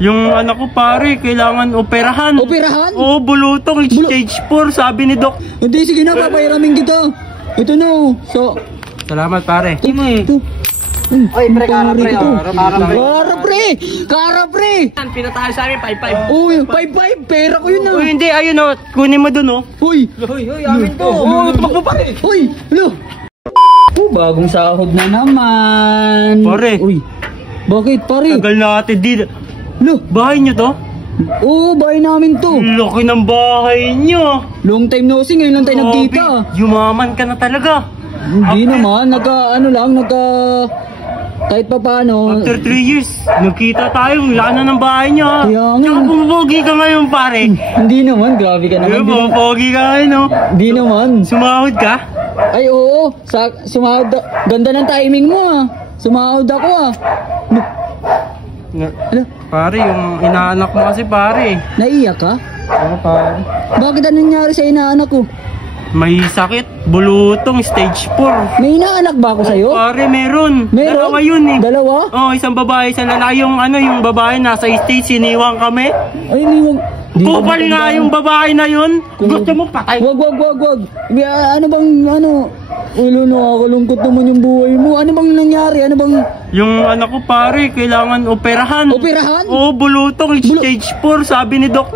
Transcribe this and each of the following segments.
Yung anak ko pare, kailangan operahan. Operahan? Oo, bulutong, stage 4, sabi ni Doc. Hindi, sige na, papahiramin kita. Ito na, oh. Salamat pare. Ito. Oy, pre, kara pre. Kara pre. Pinatayo sa amin, 5-5. Uy, 5-5. Pera ko yun, ah. Uy, hindi, ayun o. Kunin mo dun o. Uy, Amin to. tumakbo pare. Uy, ano? Bagong sahod na naman. Pare. Uy, bakit pare? Tagal natin dito. Lo, Bahay nyo to? oo, bahay namin to. Laki ng bahay nyo. Long time no see, ngayon lang tayo nagkita. Grabe, yumaman ka na talaga. Hindi naman, kahit pa paano. After 3 years, nagkita tayo. Wala na ng bahay nyo ha. Kaya nga. Tsaka bumogi ka ngayon pare. Hindi naman, grabe ka naman. Bumogi ka ngayon no. Hindi naman. Sumahod ka? Ay oo, sumahod. Ganda ng timing mo ah. Sumahod ako ah. Ano? Pare, yung inaanak mo kasi pare. Naiyak ka? Oo pare. Bakit anong nangyari sa inaanak ko? May sakit, bulutong, stage 4. May inaanak ba ako sa'yo? Pare, meron. Meron? Dalawa yun eh. Dalawa? Oh, isang babae, isang lalaki. Yung babae nasa stage, siniwang kami. Ay, niwag. Kupal nga yung babae na yun. Gusto mo patay. Wag. Ano bang, ulo nakakalungkot naman yung buhay mo. Ano bang nangyari? Ano bang... Yung anak ko pare, kailangan operahan. Operahan? Oo, bulutong, stage 4, sabi ni Doc.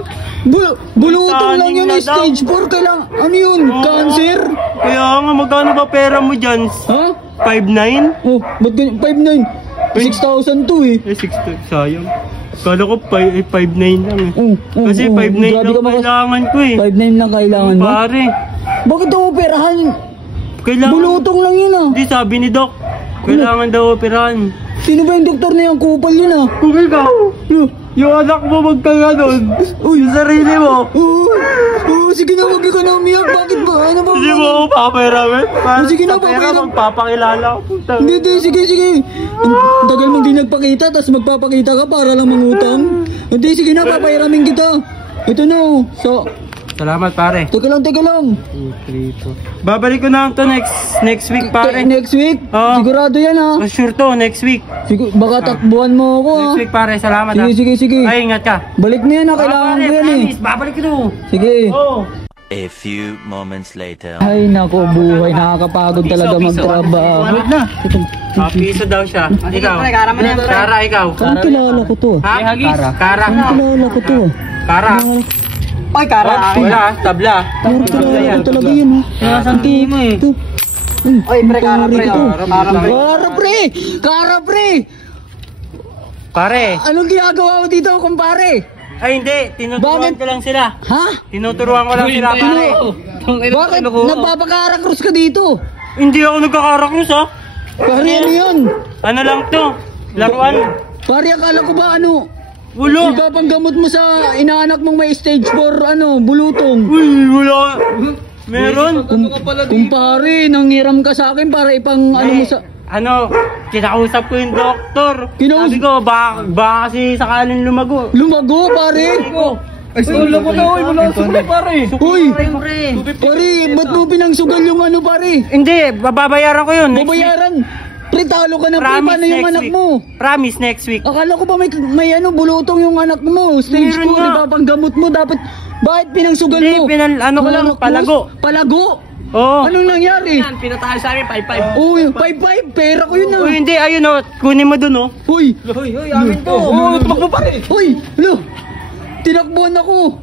Bulutong lang yun, stage 4. Kailangan, ano yun? Cancer? Kaya nga, magkano ba pera mo dyan? Ha? 5'9"? Oh, ba't ganyan? 5'9". 6,000 to eh. 6'2", sayang. Kala ko 5'9" lang eh. Kasi 5'9" grabe lang ka kailangan ko eh. 5'9 lang kailangan mo? Pare, Bakit daw operahan? kailangan... Bulutong lang yun ah. Hindi, sabi ni Doc. Kailangan daw operahan. Sino ba yung doktor na yung kupal yun ah? Kung ikaw, yung anak mo magkaganon, yung sarili mo, Oo, sige na, wag ka na umiyak. Bakit ba? Ano ba? hindi mo ako papayaramin. Sige na, Sa pera, papayram. magpapakilala ko. Hindi, sige. Ang tagal mong di nagpakita, tapos magpapakita ka para lang mangutang. Hindi, sige na, papahiramin kita. Ito na oh. Salamat pare. Teka lang. 2, 3, 4. Babalik ko na to next week pare. Next week? Oo. Sigurado yan ah. Oh, sure to, next week. Baka takbuhan mo ako ah. Next week pare, salamat Sige. Ay, ingat ka. Balik mo yan ah, kailangan ko yan eh. Promise, babalik ko to. Sige. Oh. A few moments later. Ay nako, buhay, nakakapagod talaga magtrabaho. Wait na. Piso daw siya. Ikaw. Pre, kara mo na yan, pre. Kara, ikaw. Ang kilala ko to ah. Ha? Kara. Ang kilala ko to ah. Kara. Oy, kara. Wala, tabla. Ang kilala ko talaga yun ah. Nasaan tingin mo eh? Ito. Oy, pre, kara pre. Kara pre! Pare. Anong ginagawa mo dito, kumpare? Ay hindi, tinuturuan Bakit? ko lang sila. Ha? Tinuturuan ko lang sila pare. Bakit nagpapakarakros ka dito? Hindi ako nagkakarakros ha. Pare, ano yun? Ano lang to? Laruan. Pare, akala ko ba Ulo. ikaw pang gamot mo sa inaanak mong may stage 4, bulutong. Uy, wala. Meron. Kumpare, nanghiram ka sa akin para ipang mo sa... Kinakausap ko yung doktor. Kinausap? Sabi ko, baka kasi sakaling lumago. Lumago, pare! Ay, wala ko na, oy, wala ko na, pare. Uy! Pare, ba't mo pinangsugal yung pare? Hindi, babayaran ko yun. Babayaran! Pre, talo ka na pre, paano yung anak mo? Promise next week. Akala ko pa may bulutong yung anak mo. Stage Meron 4, nga. ipapanggamot mo. Dapat, bakit pinangsugal mo? Hindi, ko lang, palago. Palago? Oo. Anong nangyari? Pinatayo sa amin, 5'5". Uy, 5'5", pera ko yun ah. Uy, hindi, ayun o. Kunin mo dun o. Uy, Oy, amin to. Uy, tinakbuhan ako.